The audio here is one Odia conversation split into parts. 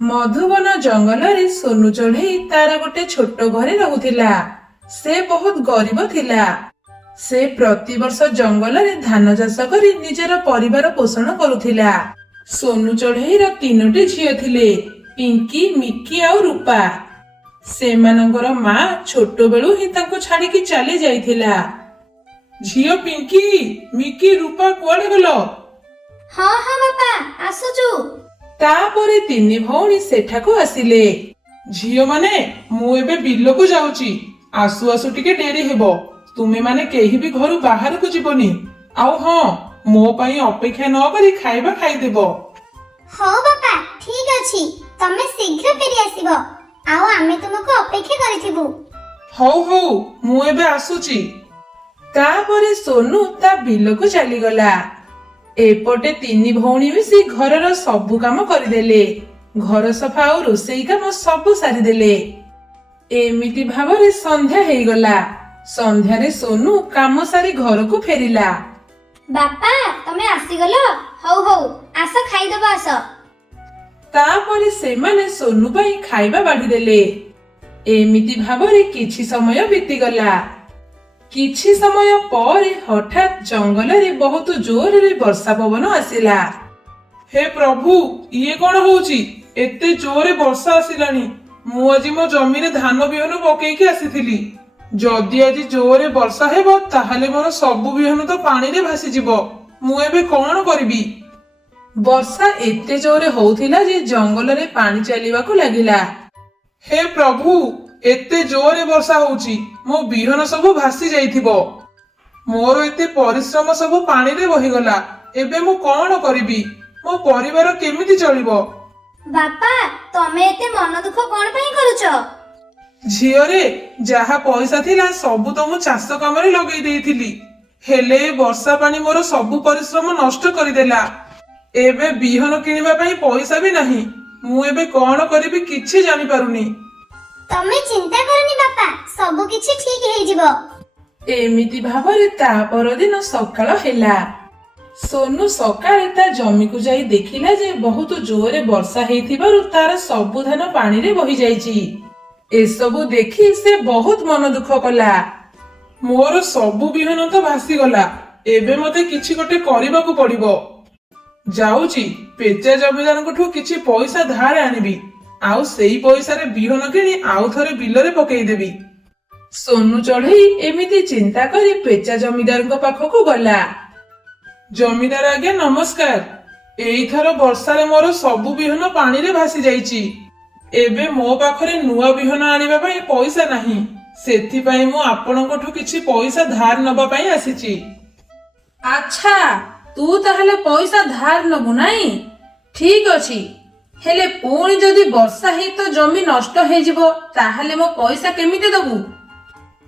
ମଧୁବନ ଜଙ୍ଗଲରେ ସୋନୁ ଚଢେଇ ତାର ଗୋଟେ ଛୋଟ ଘରେ ରହୁଥିଲା। ସେ ବହୁତ ଗରିବ ଥିଲା। ସେ ପ୍ରତିବର୍ଷ ଜଙ୍ଗଲରେ ଧାନ ଚାଷ କରି ନିଜର ପରିବାର ପୋଷଣ କରୁଥିଲା। ସୋନୁ ଚଢେଇର 3ଟି ଝିଅ ଥିଲେ, ପିଙ୍କି, ମିକି ଆଉ ରୂପା। ସେମାନଙ୍କର ମା ଛୋଟ ବେଳୁ ହିଁ ତାଙ୍କୁ ଛାଡିକି ଚାଲି ଯାଇଥିଲା। ଝିଅ ପିଙ୍କି, ମିକି, ରୂପା କୁଆଡେ ଗଲ? ହଁ ହଁ ବାପା, ଆସୁଛୁ। ତାପରେ 3 ଭଉଣୀ ସେଠାକୁ ଆସିଲେ। ଝିଅ ମାନେ, ମୁଁ ଏବେ ବିଲକୁ ଯାଉଛି। ଆସୁ ଆସୁ ଟିକେ ଡେରି ହେବ। ତୁମେ ମାନେ କେହି ବି ଘରୁ ବାହାରକୁ ଯିବନି। ଆଉ ହଁ, ମୋ ପାଇଁ ଅପେକ୍ଷା ନ କରି ଖାଇବା ଖାଇଦେବ। ହଉ ବାପା, ଠିକ ଅଛି। ତମେ ଶୀଘ୍ର ଫେରି ଆସିବ। ଆଉ ଆମେ ତୁମକୁ ଅପେକ୍ଷା କରିଥିବୁ। ହଉ ହଉ, ମୁଁ ଏବେ ଆସୁଛି। ତାପରେ ସୋନୁ ତା ବିଲକୁ ଚାଲିଗଲା। ଏପଟେ 3 ଭଉଣୀ ମିଶି ଘରର ସବୁ କାମ କରିଦେଲେ। ଘର ସଫା ଆଉ ରୋଷେଇ କାମ ସବୁ ସାରିଦେଲେ। ଏମିତି ଭାବରେ ସନ୍ଧ୍ୟା ହେଇଗଲା। ସନ୍ଧ୍ୟାରେ ସୋନୁ କାମ ସାରି ଘରକୁ ଫେରିଲା। ବାପା, ତମେ ଆସିଗଲ? ହଉ ହଉ, ଆସ ଖାଇଦବ ଆସ। ତାପରେ ସେମାନେ ସୋନୁ ପାଇଁ ଖାଇବା ବାଢିଦେଲେ। ଏମିତି ଭାବରେ କିଛି ସମୟ ବିତିଗଲା। କିଛି ସମୟ ପରେ ହଠାତ୍ ଜଙ୍ଗଲରେ ବହୁତ ଜୋରରେ ବର୍ଷା ପବନ ଆସିଲା। ହେ ପ୍ରଭୁ, ଇଏ କଣ ହଉଛି? ଏତେ ଜୋରରେ ବର୍ଷା ଆସିଲାଣି। ମୁଁ ଆଜି ମୋ ଜମିରେ ଧାନ ବିହନ ପକେଇକି ଆସିଥିଲି। ଯଦି ଆଜି ଜୋରରେ ବର୍ଷା ହେବ ତାହେଲେ ମୋର ସବୁ ବିହନ ତ ପାଣିରେ ଭାସିଯିବ। ମୁଁ ଏବେ କଣ କରିବି? ବର୍ଷା ଏତେ ଜୋରରେ ହଉଥିଲା ଯେ ଜଙ୍ଗଲରେ ପାଣି ଚାଲିବାକୁ ଲାଗିଲା। ହେ ପ୍ରଭୁ, ଏତେ ଜୋରରେ ବର୍ଷା ହଉଛି, ମୋ ବିହନ ସବୁ ଭାସି ଯାଇଥିବ। ମୋର ଏତେ ପରିଶ୍ରମ ସବୁ ପାଣିରେ ବହିଗଲା। ଏବେ ମୁଁ କଣ କରିବି? ମୋ ପରିବାର କେମିତି ଚଳିବ? ବାପା, ତମେ ଏତେ ମନ ଦୁଃଖ କଣ ପାଇଁ କରୁଛ? ଝିଅରେ, ଯାହା ପଇସା ଥିଲା ସବୁ ତ ମୁଁ ଚାଷ କାମରେ ଲଗେଇ ଦେଇଥିଲି। ହେଲେ ବର୍ଷା ପାଣି ମୋର ସବୁ ପରିଶ୍ରମ ନଷ୍ଟ କରିଦେଲା। ଏବେ ବିହନ କିଣିବା ପାଇଁ ପଇସା ବି ନାହିଁ। ମୁଁ ଏବେ କଣ କରିବି କିଛି ଜାଣିପାରୁନି। ତମେ ଚିନ୍ତା କରନି ବାପା, ସବୁ କିଛି ଠିକ ହେଇଯିବ। ଏମିତି ଭାବରେ ତା ପରଦିନ ସକାଳ ହେଲା। ସୋନୁ ସକାଳେ ତା ଜମିକୁ ଯାଇ ଦେଖିଲା ଯେ ବହୁତ ଜୋରରେ ବର୍ଷା ହେଇଥିବାରୁ ତାର ସବୁ ଧାନ ପାଣିରେ ବହି ଯାଇଛି। ଏସବୁ ଦେଖି ସେ ବହୁତ ମନ ଦୁଃଖ କଲା। ମୋର ସବୁ ବିହନ ତ ଭାସିଗଲା। ଏବେ ମତେ କିଛି ଗୋଟେ କରିବାକୁ ପଡିବ। ଯାଉଛି, ପେଚା ଜମିଦାରଙ୍କଠୁ କିଛି ପଇସା ଧାର ଆଣିବି। ଆଉ ସେଇ ପଇସାରେ ବିହନ କିଣି ଆଉ ଥରେ ବିଲରେ ପକେଇଦେବି। ସୋନୁ ଚଢେଇ ଏମିତି ଚିନ୍ତା କରି ପେଚା ଜମିଦାରଙ୍କ ପାଖକୁ ଗଲା। ଜମିଦାର ଆଜ୍ଞା ନମସ୍କାର। ଏଇଥର ବର୍ଷାରେ ମୋର ସବୁ ବିହନ ପାଣିରେ ଭାସି ଯାଇଛି। ଏବେ ମୋ ପାଖରେ ନୂଆ ବିହନ ଆଣିବା ପାଇଁ ପଇସା ନାହିଁ। ସେଥିପାଇଁ ମୁଁ ଆପଣଙ୍କଠୁ କିଛି ପଇସା ଧାର ନବା ପାଇଁ ଆସିଛି। ଆଚ୍ଛା, ତୁ ତାହେଲେ ପଇସା ଧାର ନବୁ ନାଇଁ? ଠିକ ଅଛି, ହେଲେ ପୁଣି ଯଦି ବର୍ଷା ହେଇ ତ ଜମି ନଷ୍ଟ ହେଇଯିବ ତାହେଲେ ମୋ ପଇସା କେମିତି ଦବୁ?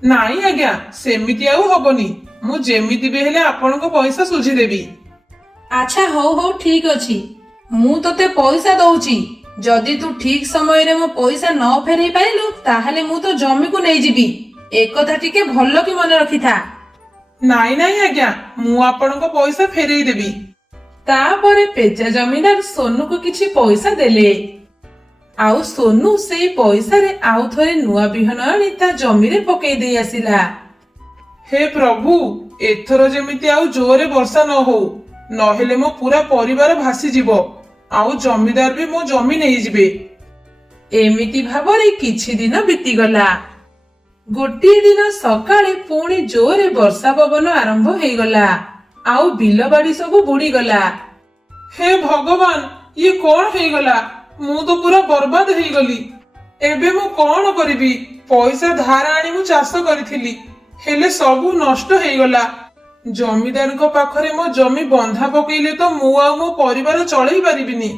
ନାଇଁ ଆଜ୍ଞା, ସେମିତି ଆଉ ହବନି। ମୁଁ ଯେମିତି ବି ହେଲେ ଆପଣଙ୍କ ପଇସା ସୁଝିଦେବି। ଆଚ୍ଛା ହଉ ହଉ, ଠିକ ଅଛି। ମୁଁ ତତେ ପଇସା ଦଉଛି। ଯଦି ତୁ ଠିକ ସମୟରେ ମୋ ପଇସା ନ ଫେରେଇ ପାରିଲୁ ତାହେଲେ ମୁଁ ତ ଜମିକୁ ନେଇଯିବି। ଏକଥା ଟିକେ ଭଲ କି ମନେ ରଖିଥା। ନାଇଁ ନାଇଁ ଆଜ୍ଞା, ମୁଁ ଆପଣଙ୍କ ପଇସା ଫେରେଇ ଦେବି। ତାପରେ ପେଚା ଜମିଦାର ସୋନୁକୁ କିଛି ପଇସା ଦେଲେ। ଆଉ ସୋନୁ ସେଇ ପଇସାରେ ଆଉ ଥରେ ନୂଆ ବିହନ ଆଣି ତା ଜମିରେ ପକେଇ ଦେଇ ଆସିଲା। ହେ ପ୍ରଭୁ, ଏଥର ଯେମିତି ଆଉ ଜୋରେ ବର୍ଷା ନ ହଉ, ନହେଲେ ମୋ ପୁରା ପରିବାର ଭାସିଯିବ। ଆଉ ଜମିଦାର ବି ମୋ ଜମି ନେଇଯିବେ। ଏମିତି ଭାବରେ କିଛି ଦିନ ବିତିଗଲା। ଗୋଟିଏ ଦିନ ସକାଳେ ପୁଣି ଜୋରେ ବର୍ଷା ପବନ ଆରମ୍ଭ ହେଇଗଲା। ଆଉ ବିଲ ବାଡି ସବୁ ବୁଡିଗଲା। ହେ ଭଗବାନ, ଇଏ କଣ ହେଇଗଲା? ମୁଁ ତ ପୁରା ବର୍ବାଦ ହେଇଗଲି। ଏବେ ମୁଁ କଣ କରିବି? ପଇସା ଧାର ଆଣି ମୁଁ ଚାଷ କରିଥିଲି, ହେଲେ ସବୁ ନଷ୍ଟ ହେଇଗଲା। ଜମିଦାରଙ୍କ ପାଖରେ ମୋ ଜମି ବନ୍ଧା ପକେଇଲେ ତ ମୁଁ ଆଉ ମୋ ପରିବାର ଚଳେଇ ପାରିବିନି।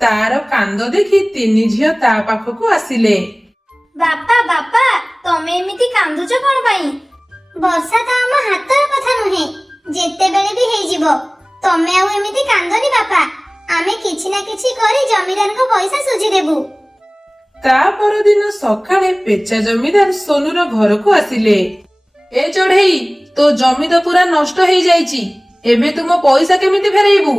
ତାର କାନ୍ଦ ଦେଖି 3 ଝିଅ ତା ପାଖକୁ ଆସିଲେ। ବାପା ବାପା, ତମେ ଏମିତି କାନ୍ଦୁଛ କଣ ପାଇଁ? ବର୍ଷା ତ ଆମ ହାତର କଥା ନୁହେଁ, ଯେତେବେଳେ ବି ହେଇଯିବ। ତମେ ଆଉ ଏମିତି କାନ୍ଦନି ବାପା। ଆମେ କିଛି ନା କିଛି କରି ଜମିଦାରଙ୍କ ପଇସା ସୁଝିଦେବୁ। ତା ପରଦିନ ସକାଳେ ପେଚା ଜମିଦାର ସୋନୁର ଘରକୁ ଆସିଲେ। ଏ ଚଢେଇ, ତୋ ଜମି ତ ପୁରା ନଷ୍ଟ ହେଇଯାଇଛି। ଏବେ ତୁ ମୋ ପଇସା କେମିତି ଫେରେଇବୁ?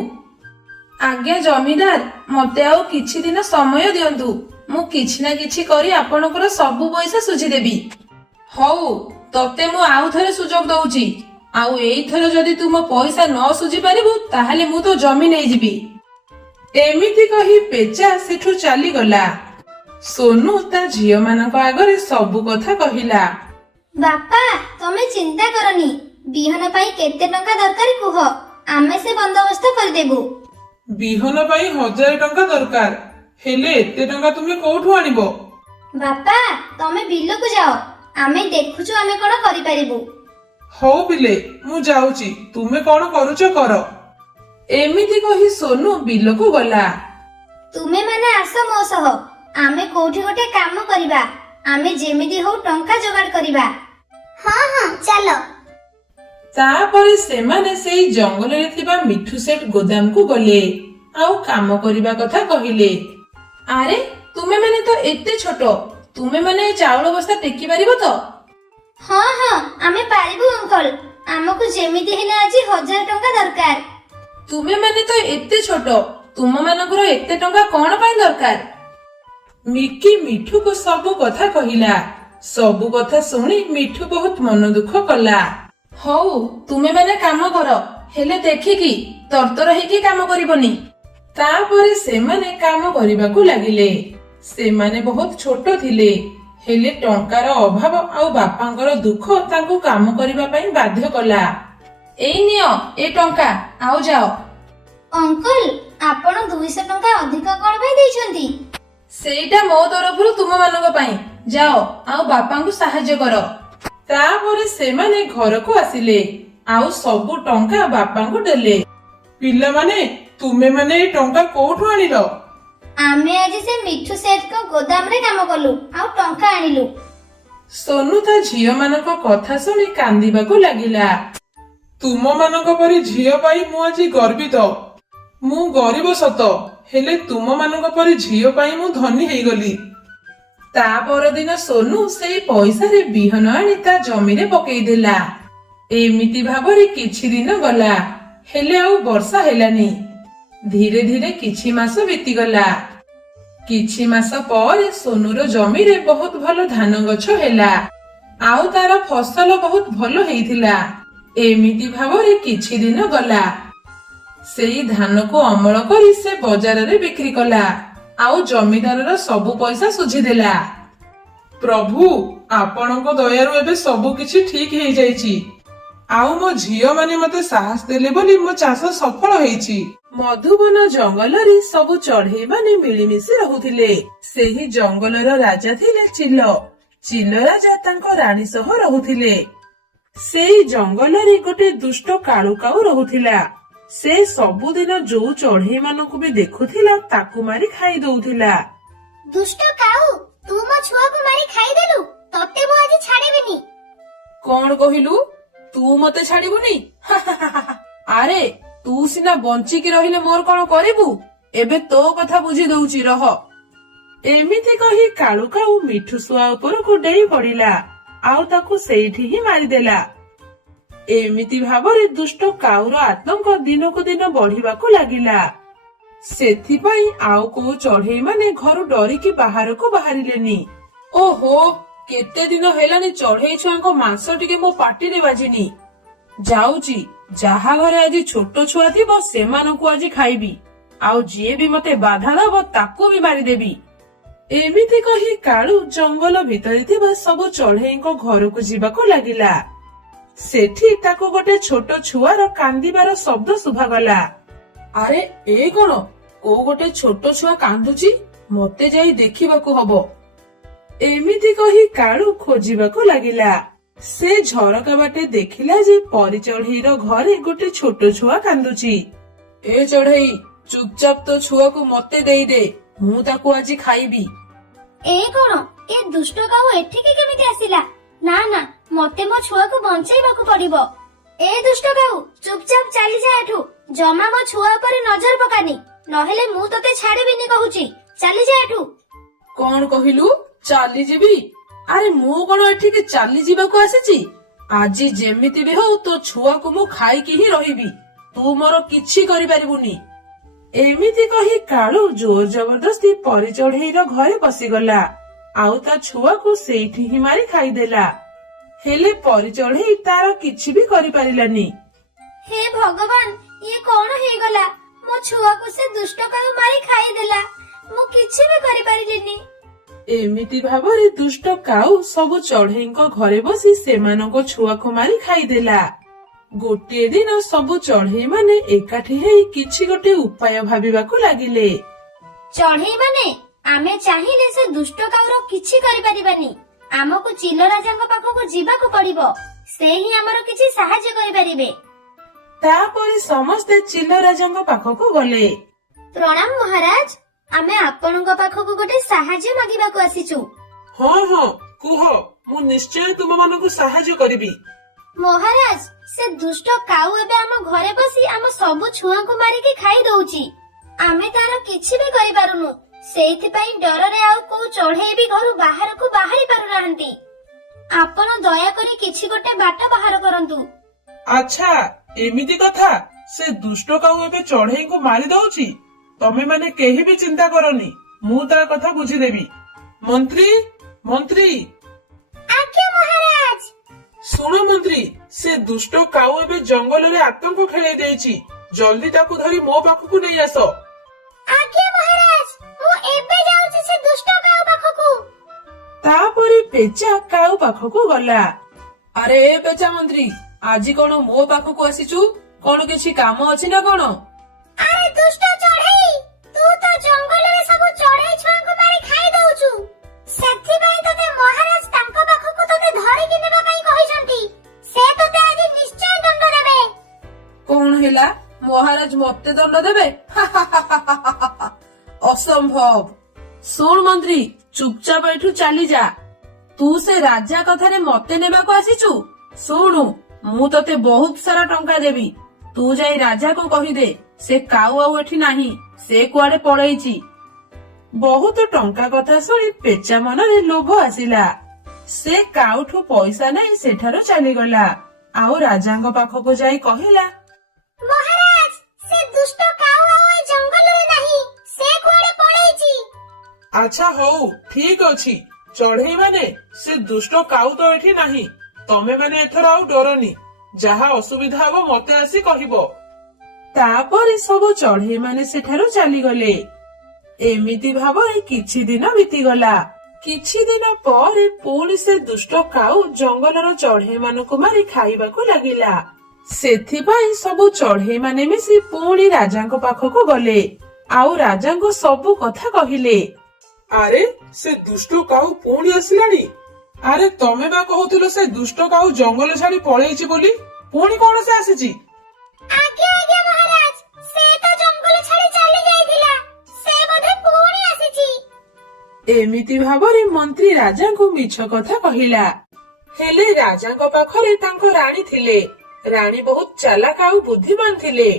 ଆଜ୍ଞା ଜମିଦାର, ମତେ ଆଉ କିଛି ଦିନ ସମୟ ଦିଅନ୍ତୁ। ମୁଁ କିଛି ନା କିଛି କରି ଆପଣଙ୍କର ସବୁ ପଇସା ସୁଝିଦେବି। ହଉ, ତତେ ମୁଁ ଆଉ ଥରେ ସୁଯୋଗ ଦଉଛି। ଆଉ ଏଇଥର ଯଦି ତୁ ମୋ ପଇସା ନ ସୁଝି ପାରିବୁ ତାହେଲେ ମୁଁ ତୋ ଜମି ନେଇଯିବି। ଏମିତି କହି ପେଚା ସେଠୁ ଚାଲିଗଲା। ସୋନୁ ତା ଝିଅ ମାନଙ୍କ ଆଗରେ ସବୁ କଥା କହିଲା। ବାପା, ତମେ ଚିନ୍ତା କରନି। ବିହନ ପାଇଁ କେତେ ଟଙ୍କା ଦରକାର କୁହ, ଆମେ ସେ ବନ୍ଦୋବସ୍ତ କରିଦେବୁ। ବିହନ ପାଇଁ 1000 ଟଙ୍କା ଦରକାର। ହେଲେ ଏତେ ଟଙ୍କା ତୁମେ କୋଉଠୁ ଆଣିବ? ବାପା, ତମେ ବିଲକୁ ଯାଅ, ଆମେ ଦେଖୁଛୁ ଆମେ କଣ କରିପାରିବୁ। ହଉ ପିଲେ, ମୁଁ ଯାଉଛି, ତୁମେ କଣ କରୁଛ କର। ଏମିତି କହି ସୋନୁ ବିଲକୁ ଗଲା। ତୁମେ ମାନେ ଆସ ମୋ ସହ, ଆମେ କୋଉଠି ଗୋଟେ କାମ କରିବା। ଆମେ ଯେମିତି ହଉ ଟଙ୍କା ଯୋଗାଡ଼ କରିବା। ହଁ ହଁ, ଚାଲ। ତାପରେ ସେମାନେ ସେଇ ଜଙ୍ଗଲରେ ଥିବା ମିଠୁ ସେठ ଗୋଦାମକୁ ଗଲେ ଆଉ କାମ କରିବା କଥା କହିଲେ। ଆରେ, ତୁମେ ମାନେ ତ ଏତେ ଛୋଟ, ତୁମେ ମାନେ ଚାଉଳ ବସ୍ତା ଟେକି ପାରିବ ତ? ହଁ ହଁ, ଆମେ ପାରିବୁ ଅଙ୍କଲ। ଆମକୁ ଯେମିତି ହେଲେ ଆଜି 1000 ଟଙ୍କା ଦରକାର। ତୁମେ ମାନେ ତ ଏତେ ଛୋଟ, ତୁମ ମାନଙ୍କର ଏତେ ଟଙ୍କା କଣ ପାଇଁ ଦରକାର? ମିକି ମିଠୁକୁ ସବୁ କଥା କହିଲା। ସବୁ କଥା ଶୁଣି ମିଠୁ ବହୁତ ମନ ଦୁଃଖ କଲା। ହଉ, ତୁମେ ମାନେ କାମ କର, ହେଲେ ଦେଖିକି ତରତର ହେଇକି କାମ କରିବନି। ତାପରେ ସେମାନେ କାମ କରିବାକୁ ଲାଗିଲେ। ସେମାନେ ବହୁତ ଛୋଟ ଥିଲେ, ହେଲେ ଟଙ୍କାର ଅଭାବ ଆଉ ବାପାଙ୍କର ଦୁଃଖ ତାଙ୍କୁ କାମ କରିବା ପାଇଁ ବାଧ୍ୟ କଲା। ଏଇ ନିଅ ଏ ଟଙ୍କା, ଆଉ ଯାଅ। ଅଙ୍କଲ, ଆପଣ 200 ଟଙ୍କା ଅଧିକ କଣ ପାଇଁ ଦେଇଛନ୍ତି? ସେଇଟା ମୋ ତରଫରୁ ତୁମ ମାନଙ୍କ ପାଇଁ। ଯାଅ, ଆଉ ବାପାଙ୍କୁ ସାହାଯ୍ୟ କର। ତାପରେ ସେମାନେ ଘରକୁ ଆସିଲେ ଆଉ ସବୁ ଟଙ୍କା ବାପାଙ୍କୁ ଦେଲେ। ପିଲାମାନେ, ତୁମେ ମାନେ ଏ ଟଙ୍କା କୋଉଠୁ ଆଣିଲ? ଆମେ ଆଜି ସେ ମିଠୁ ସେଠଙ୍କ ଗୋଦାମରେ କାମ କଲୁ ଆଉ ଟଙ୍କା ଆଣିଲୁ। ସୋନୁ ତା ଝିଅ ମାନଙ୍କ କଥା ଶୁଣି କାନ୍ଦିବାକୁ ଲାଗିଲା। ତୁମ ମାନଙ୍କ ପରି ଝିଅ ପାଇଁ ମୁଁ ଆଜି ଗର୍ବିତ। ମୁଁ ଗରିବ ସତ, ହେଲେ ତୁମ ମାନଙ୍କ ପରି ଝିଅ ପାଇଁ ମୁଁ ଧନୀ ହେଇଗଲି। ତା ପରଦିନ ସୋନୁ ସେଇ ପଇସାରେ ବିହନ ଆଣି ତା ଜମିରେ ପକେଇଦେଲା। ଏମିତି ଭାବରେ କିଛି ଦିନ ଗଲା, ହେଲେ ଆଉ ବର୍ଷା ହେଲାନି। ଧୀରେ ଧୀରେ କିଛି ମାସ ବିତିଗଲା। କିଛି ମାସ ପରେ ସୋନୁର ଜମିରେ ବହୁତ ଭଲ ଧାନ ଗଛ ହେଲା ଆଉ ତାର ଫସଲ ବହୁତ ଭଲ ହେଇଥିଲା। ଏମିତି ଭାବରେ କିଛି ଦିନ ଗଲା। ସେଇ ଧାନକୁ ଅମଳ କରି ସେ ବଜାରରେ ବିକ୍ରି କଲା ଆଉ ଜମିଦାରର ସବୁ ପଇସା ସୁଝିଦେଲା। ପ୍ରଭୁ, ଆପଣଙ୍କ ଦୟାରୁ ଏବେ ସବୁ କିଛି ଠିକ ହେଇଯାଇଛି। ଆଉ ମୋ ଝିଅ ମାନେ ମତେ ସାହସ ଦେଲେ ବୋଲି ମୋ ଚାଷ ସଫଳ ହେଇଛି। ମଧୁବନ ଜଙ୍ଗଲରେ ସବୁ ଚଢେଇ ମାନେ ମିଳିମିଶି ରହୁଥିଲେ। ସେହି ଜଙ୍ଗଲର ରାଜା ଥିଲେ ଚିଲ। ଚିଲ ରାଜା ତାଙ୍କ ରାଣୀ ସହ ରହୁଥିଲେ। ସେଇ ଜଙ୍ଗଲରେ ଗୋଟେ ଦୁଷ୍ଟ କାଳୁକାଉ ରହୁଥିଲା। ସେ ସବୁଦିନ ଯୋଉ ଚଢେଇ ମାନଙ୍କୁ ବି ଦେଖୁଥିଲା ତାକୁ ମାରି ଖାଇ ଦଉଥିଲା। ଦୁଷ୍ଟ କାଉ, ତୁ ମୋ ଛୁଆକୁ ମାରି ଖାଇଦେଲୁ, ତତେ ମୁଁ ଆଜି ଛାଡ଼ିବିନି। କଣ କହିଲୁ? ତୁ ମତେ ଛାଡିବୁନି? ଆରେ, ତୁ ସିନା ବଞ୍ଚିକି ରହିଲେ ମୋର କଣ କରିବୁ? ଏବେ ତୋ କଥା ବୁଝି ଦଉଛି, ରହ। ଏମିତି କହି କାଳୁକାଉ ମିଠୁ ଶୁଆ ଉପରକୁ ଡେଇଁ ପଡିଲା ଆଉ ତାକୁ ସେଇଠି ହିଁ ମାରିଦେଲା। ଏମିତି ଭାବରେ ଦୁଷ୍ଟ କାଉର ଆତଙ୍କ ଦିନକୁ ଦିନ ବଢିବାକୁ ଲାଗିଲା। ସେଥିପାଇଁ ଆଉ କୋଉ ଚଢେଇ ମାନେ ଘରୁ ଡରିକି ବାହାରକୁ ବାହାରିଲେନି। ଓହୋ, କେତେ ଦିନ ହେଲାନି ଚଢେଇ ଛୁଆଙ୍କ ମାଂସ ଟିକେ ମୋ ପାଟିରେ ବାଜିନି। ଯାଉଛି, ଯାହା ଘରେ ଆଜି ଛୋଟ ଛୁଆ ଥିବ ସେମାନଙ୍କୁ ଆଜି ଖାଇବି, ଆଉ ଯିଏ ବି ମତେ ବାଧା ଦବ ତାକୁ ବି ମାରିଦେବି। ଏମିତି କହି କାଳୁ ଜଙ୍ଗଲ ଭିତରେ ଥିବା ସବୁ ଚଢେଇଙ୍କ ଘରକୁ ଯିବାକୁ ଲାଗିଲା। ସେଠି ତାକୁ ଗୋଟେ ଛୋଟ ଛୁଆର କାନ୍ଦିବାର ଶବ୍ଦ ଶୁଭାଗଲା। ଆରେ, ଏ କଣ? କୋଉ ଗୋଟେ ଛୋଟ ଛୁଆ କାନ୍ଦୁଛି? ମତେ ଯାଇ ଦେଖିବାକୁ ହବ। ଏମିତି କହି କାଳୁ ଖୋଜିବାକୁ ଲାଗିଲା। ସେ ଝରକା ବାଟେ ଦେଖିଲା ଯେ ପରି ଚଢେଇର ଘରେ ଗୋଟେ ଛୋଟ ଛୁଆ କାନ୍ଦୁଛି। ଏ ଚଢେଇ, ଚୁପଚାପ ତୋ ଛୁଆକୁ ମତେ ଦେଇଦେ, ମୁଁ ତାକୁ ଆଜି ଖାଇବି। ଏ କଣ? ଏ ଦୁଷ୍ଟ କାଉ ଏଠିକି କେମିତି ଆସିଲା? ନା ନା, ମତେ ମୋ ଛୁଆକୁ ବଞ୍ଚେଇବାକୁ ପଡିବ। ଏ ଦୁଷ୍ଟ କାଉ, ଚୁପଚାପ ଚାଲିଯା ଏଠୁ। ଜମା ମୋ ଛୁଆ ଉପରେ ନଜର ପକାନି, ନହେଲେ ମୁଁ ତତେ ଛାଡିବିନି କହୁଛି। ଚାଲିଯା ଏଠୁ। କଣ କହିଲୁ? ଚାଲିଯିବି? ଆରେ, ମୁଁ କଣ ଏଠିକି ଚାଲିଯିବାକୁ ଆସିଛି? ଆଜି ଯେମିତି ବି ହଉ ତୋ ଛୁଆକୁ ମୁଁ ଖାଇକି ହିଁ ରହିବି। ତୁ ମୋର କିଛି କରିପାରିବୁନି। ଏମିତି କହି କାଳୁ ଜୋର ଜବରଦସ୍ତି ପରି ଚଢେଇର ଘରେ ପଶିଗଲା ଆଉ ତା ଛୁଆକୁ ସେଇଠି ହିଁ ମାରି ଖାଇଦେଲା। ହେଲେ ପରି ଚଢେଇ ତାର କିଛି ବି କରିପାରିଲାନି। ହେ ଭଗବାନ, ଇଏ କଣ ହେଇଗଲା? ମୋ ଛୁଆକୁ ସେ ଦୁଷ୍ଟ କାଉ ମାରି ଖାଇଦେଲା। ମୁଁ କିଛି ବି କରିପାରିଲିନି। ଏମିତି ଭାବରେ ଦୁଷ୍ଟ କାଉ ସବୁ ଚଢେଇଙ୍କ ଘରେ ବସି ସେମାନଙ୍କ ଛୁଆକୁ ମାରି ଖାଇଦେଲା। ଗୋଟିଏ ଦିନ ସବୁ ଚଢେଇ ମାନେ ଏକାଠି ହେଇ କିଛି ଗୋଟେ ଉପାୟ ଭାବିବାକୁ ଲାଗିଲେ। ଚଢେଇ ମାନେ, ଆମେ ଚାହିଁଲେ ସେ ଦୁଷ୍ଟ କାଉର କିଛି କରିପାରିବାନି। ଆମକୁ ଚିଲ ରାଜାଙ୍କ ପାଖକୁ ଯିବାକୁ ପଡିବ। ସେ ହିଁ ଆମର କିଛି ସାହାଯ୍ୟ କରିପାରିବେ। ତାପରେ ସମସ୍ତେ ଚିଲ ରାଜାଙ୍କ ପାଖକୁ ଗଲେ। ପ୍ରଣାମ ମହାରାଜ, ଆମେ ଆପଣଙ୍କ ପାଖକୁ ଗୋଟେ ସାହାଯ୍ୟ ମାଗିବାକୁ ଆସିଛୁ। ହଁ ହଁ କୁହ, ମୁଁ ନିଶ୍ଚୟ ତୁମମାନଙ୍କୁ ସାହାଯ୍ୟ କରିବି। ମହାରାଜ, ସେ ଦୁଷ୍ଟ କାଉ ଏବେ ଆମ ଘରେ ବସି ଆମ ସବୁ ଛୁଆଙ୍କୁ ମାରିକି ଖାଇ ଦଉଛି। ଆମେ ତାର କିଛି ବି କରିପାରୁନୁ। ସେଇଥିପାଇଁ ଡରରେ ଆଉ କୋଉ ଚଢେଇ ବି ଘରୁ ବାହାରକୁ ବାହାରି ପାରୁନାହାନ୍ତି। ଆପଣ ଦୟାକରି କିଛି ଗୋଟେ ବାଟ ବାହାର କରନ୍ତୁ। ଆଚ୍ଛା, ଏମିତି କଥା। ସେ ଦୁଷ୍ଟ କାଉ ଏବେ ଚଢେଇଙ୍କୁ ମାରି ଦଉଛି। ତମେ ମାନେ କେହି ବି ଚିନ୍ତା କରନି, ମୁଁ ତା କଥା ବୁଝିଦେବି। ମନ୍ତ୍ରୀ, ମନ୍ତ୍ରୀ। ଆଜ୍ଞା ମହାରାଜ। ଶୁଣ ମନ୍ତ୍ରୀ, ସେ ଦୁଷ୍ଟ କାଉ ଏବେ ଜଙ୍ଗଲରେ ଆତଙ୍କ ଖେଳେଇ ଦେଇଛି। ଜଲ୍ଦି ତାକୁ ଧରି ମୋ ପାଖକୁ ନେଇ ଆସ। ଆଜ୍ଞା ମହାରାଜ, ମୁଁ ଏବେ ଯାଉଛି ସେ ଦୁଷ୍ଟ କାଉ ପାଖକୁ। ତାପରେ ପେଚା କାଉ ପାଖକୁ ଗଲା। ଆରେ ଏ ପେଚା ମନ୍ତ୍ରୀ, ଆଜି କଣ ମୋ ପାଖକୁ ଆସିଛୁ? କଣ କିଛି କାମ ଅଛି ନା କଣ? ଆରେ ଦୁଷ୍ଟ ଚଢେଇ, ତୁ ତ ଜଙ୍ଗଲରେ ସବୁ ଚଢେଇ ଛୁଆଙ୍କୁ ମାରି ଖାଇ ଦଉଛୁ। ସେଥିପାଇଁ ତତେ ମହାରାଜ ତାଙ୍କ ପାଖକୁ ତତେ ଧରିକି ନେବା ପାଇଁ କହିଛନ୍ତି। ସେ ତତେ ଆଜି ନିଶ୍ଚୟ ଦଣ୍ଡ ଦେବେ। କଣ ହେଲା? ମହାରାଜ ମତେ ଦଣ୍ଡ ଦେବେ? ଅସମ୍ଭବ। ଶୁଣ ମନ୍ତ୍ରୀ, ଚୁପଚାପ ଏଠୁ ଚାଲି ଯା। ତୁ ସେ ରାଜା କଥାରେ ମତେ ନେବାକୁ ଆସିଛୁ? ଶୁଣୁ, ମୁଁ ତତେ ବହୁତ ସାରା ଟଙ୍କା ଦେବି। ତୁ ଯାଇ ରାଜାକୁ କହିଦେ ସେ କାଉ ଆଉ ଏଠି ନାହିଁ, ସେ କୁଆଡେ ପଳେଇଛି। ବହୁତ ଟଙ୍କା କଥା ଶୁଣି ପେଚା ମନରେ ଲୋଭ ଆସିଲା। ସେ କାଉଠୁ ପଇସା ନେଇ ସେଠାରୁ ଚାଲିଗଲା ଆଉ ରାଜାଙ୍କ ପାଖକୁ ଯାଇ କହିଲା, ମହାରାଜ, ସେ ଦୁଷ୍ଟ କାଉ ଆଉ ଏ ଜଙ୍ଗଲରେ ନାହିଁ। ସେ କୁଆଡେ ପଳେଇଛି। ଆଚ୍ଛା ହଉ, ଠିକ ଅଛି। ଚଢେଇ ମାନେ, ସେ ଦୁଷ୍ଟ କାଉ ତ ଏଠି ନାହିଁ। ତମେ ମାନେ ଏଥର ଆଉ ଡରନି। ଯାହା ଅସୁବିଧା ହବ ମତେ ଆସି କହିବ। ତାପରେ ସବୁ ଚଢେଇ ମାନେ ସେଠାରୁ ଚାଲିଗଲେ। ଏମିତି ଭାବରେ କିଛି ଦିନ ବିତିଗଲା। କିଛି ଦିନ ପରେ ପୁଣି ସେ ଦୁଷ୍ଟ କାଉ ଜଙ୍ଗଲର ଚଢେଇ ମାନଙ୍କୁ ମାରି ଖାଇବାକୁ ଲାଗିଲା। ସେଥିପାଇଁ ସବୁ ଚଢେଇ ମାନେ ମିଶି ପୁଣି ରାଜାଙ୍କ ପାଖକୁ ଗଲେ ଆଉ ରାଜାଙ୍କୁ ସବୁ କଥା କହିଲେ। ଆରେ, ସେ ଦୁଷ୍ଟ କାଉ ପୁଣି ଆସିଲାଣି। ଆରେ ତମେ ବା କହୁଥିଲ ସେ ଦୁଷ୍ଟ କାଉ ଜଙ୍ଗଲ ଛାଡି ପଳେଇଛି ବୋଲି। ପୁଣି କଣ ସେ ଆସିଛି? ଆଜ୍ଞା ଆଜ୍ଞା ମହାରାଜ, ସେ ତ ଜଙ୍ଗଲ ଛାଡି ଚାଲି ଯାଇଥିଲା। ସେ ବୋଧେ ପୁଣି ଆସିଛି। ଏମିତି ଭାବରେ ମନ୍ତ୍ରୀ ରାଜାଙ୍କୁ ମିଛ କଥା କହିଲା। ହେଲେ ରାଜାଙ୍କ ପାଖରେ ତାଙ୍କ ରାଣୀ ଥିଲେ। ରାଣୀ ବହୁତ ଚାଲାକ ଆଉ ବୁଦ୍ଧିମାନ ଥିଲେ।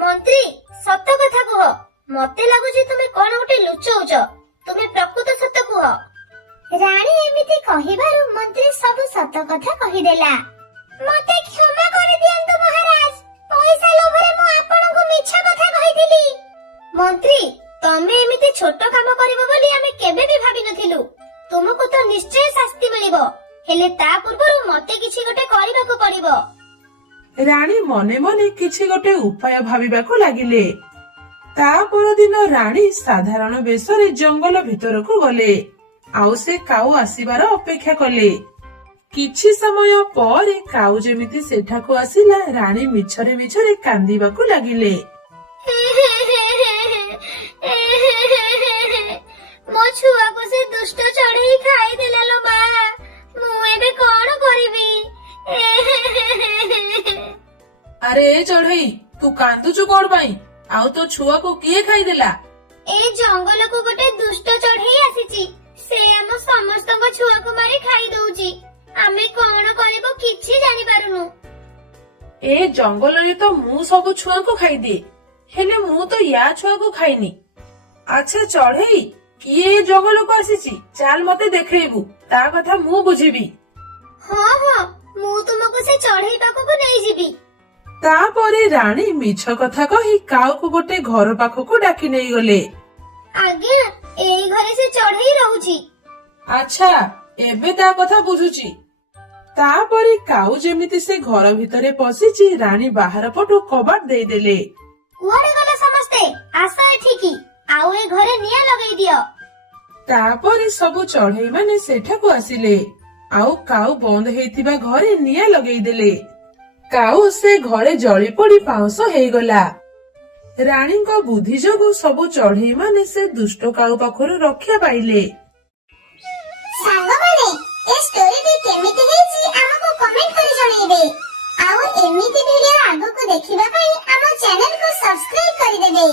ମନ୍ତ୍ରୀ, ସତ କଥା କୁହ। ମତେ ଲାଗୁଛି ତୁମେ କଣ ଗୋଟେ ଲୁଚଉଛ। ତୁମେ ପ୍ରକୃତ ସତ କୁହ। ରାଣୀ ଏମିତି କହିବାରୁ ମନ୍ତ୍ରୀ ସବୁ ସତ କଥା କହିଦେଲା। ମତେ କ୍ଷମା କରିଦିଅନ୍ତୁ ମହାରାଜ। ପଇସା ଲୋଭରେ ମୁଁ ଆପଣଙ୍କୁ ମିଛ କଥା କହିଥିଲି। ମନ୍ତ୍ରୀ, ତମେ ଏମିତି ଛୋଟ କାମ କରିବ ବୋଲି ଆମେ କେବେ ବି ଭାବିନଥିଲୁ। ତୁମକୁ ତ ନିଶ୍ଚୟ ଶାସ୍ତି ମିଳିବ। ହେଲେ ତା ପୂର୍ବରୁ ମତେ କିଛି ଗୋଟେ କରିବାକୁ ପଡିବ। ରାଣୀ ମନେ ମନେ କିଛି ଗୋଟେ ଉପାୟ ଭାବିବାକୁ ଲାଗିଲେ। ତା ପରଦିନ ରାଣୀ ସାଧାରଣ ବେଶରେ ଜଙ୍ଗଲ ଭିତରକୁ ଗଲେ ଆଉ ସେ କାଉ ଆସିବାର ଅପେକ୍ଷା କଲେ। କିଛି ସମୟ ପରେ କାଉ ଯେମିତି ସେଠାକୁ ଆସିଲା, ରାଣୀ ମିଛରେ ମିଛରେ କାନ୍ଦିବାକୁ ଲାଗିଲେ। ମୋ ଛୁଆକୁ ସେ ଦୁଷ୍ଟ ଚଢେଇ ଖାଇଦେଲା ଲୋ ମା। ମୁଁ ଏବେ କଣ କରିବି? ଆରେ ଏ ଚଢେଇ, ତୁ କାନ୍ଦୁଛୁ କଣ ପାଇଁ? ଆଉ ତୋ ଛୁଆକୁ କିଏ ଖାଇଦେଲା? ଏ ଜଙ୍ଗଲକୁ ଗୋଟେ ଦୁଷ୍ଟ ଚଢେଇ ଆସିଛି। ସେ ଆମ ସମସ୍ତଙ୍କ ଛୁଆକୁ ମାରି ଖାଇ ଦଉଛି। ଆମେ କଣ କରିବୁ କିଛି ଜାଣିପାରୁନୁ। ଏ ଜଙ୍ଗଲରେ ତ ମୁଁ ସବୁ ଛୁଆଙ୍କୁ ଖାଇଦିଏ, ହେଲେ ମୁଁ ତ ୟା ଛୁଆକୁ ଖାଇନି। ଆଚ୍ଛା ଚଢେଇ, କିଏ ଏ ଜଙ୍ଗଲକୁ ଆସିଛି? ଚାଲ ମତେ ଦେଖେଇବୁ, ତା କଥା ମୁଁ ବୁଝିବି। ହଁ ହଁ, ମୁଁ ତୁମକୁ ସେ ଚଢେଇ ପାଖକୁ ନେଇଯିବି। ତାପରେ ରାଣୀ ମିଛ କଥା କହି କାଉକୁ ଗୋଟେ ଘର ପାଖକୁ ଡାକି ନେଇଗଲେ। ଆଜ୍ଞା, ଏଇ ଘରେ ସେ ଚଢେଇ ରହୁଛି। ଆଚ୍ଛା, ଏବେ ତା କଥା ବୁଝୁଛି। ତାପରେ କାଉ ଯେମିତି ସେ ଘର ଭିତରେ ପଶିଛି, ରାଣୀ ବାହାର ପଟୁ କବାଟ ଦେଇଦେଲେ। କୁଆଡେ ଗଲେ ସମସ୍ତେ? ଆସ ଏଠିକି, ଆଉ ଏ ଘରେ ନିଆଁ ଲଗେଇ ଦିଅ। ତାପରେ ସବୁ ଚଢେଇ ମାନେ ସେଠାକୁ ଆସିଲେ, ଆଉ କାଉ ବନ୍ଦ ହେଇଥିବା ଘରେ ନିଆଁ ଲଗେଇଦେଲେ। କାଉ ସେ ଘରେ ଜଳି ପୋଡି ପାଉଁଶ ହେଇଗଲା। ରାଣୀଙ୍କ ବୁଦ୍ଧି ଯୋଗୁ ସବୁ ଚଢେଇ ମାନେ ସେ ଦୁଷ୍ଟ କାଉ ପାଖରୁ ରକ୍ଷା ପାଇଲେ। ସାଙ୍ଗମାନେ, ଏ ଷ୍ଟୋରିଟି କେମିତି ହେଇଛି ଆମକୁ କମେଣ୍ଟ କରି ଜଣେଇବେ। ଆଉ ଏମିତି ଭିଡିଓ ଆଗକୁ ଦେଖିବା ପାଇଁ ଆମ ଚ୍ୟାନେଲକୁ ସବସ୍କ୍ରାଇବ କରିଦେବେ।